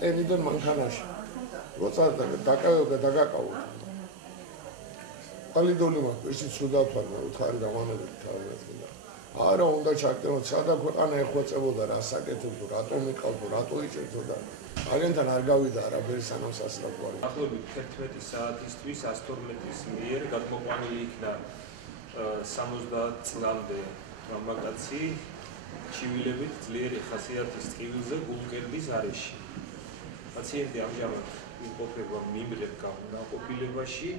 წერიდან მანქანაში. როცა დაგაკავოთ. ყალიდული მაქვს, ის ცუდავთვალა, უთხარი დამანებელი თავი. არა უნდა ჩაგდემოთ, სადა ქვეყანა ეხვეწებოდა რა საკეთებდა, რატომ იყავდა, რატო იჭერდა და აგენთან არ გავიდა არაფერი სანამ სასწრაფო. დაახლოებით 11 საათისთვის 112-ის მიერ გადმოყვანილი იქნა 70 წლამდე მამაკაცი ჩივილებით ძლიერი ხასიათის ტკივილზე გულმკერდის არეში. პაციენტი ამჟამად იმყოფება მიმღებ განყოფილებაში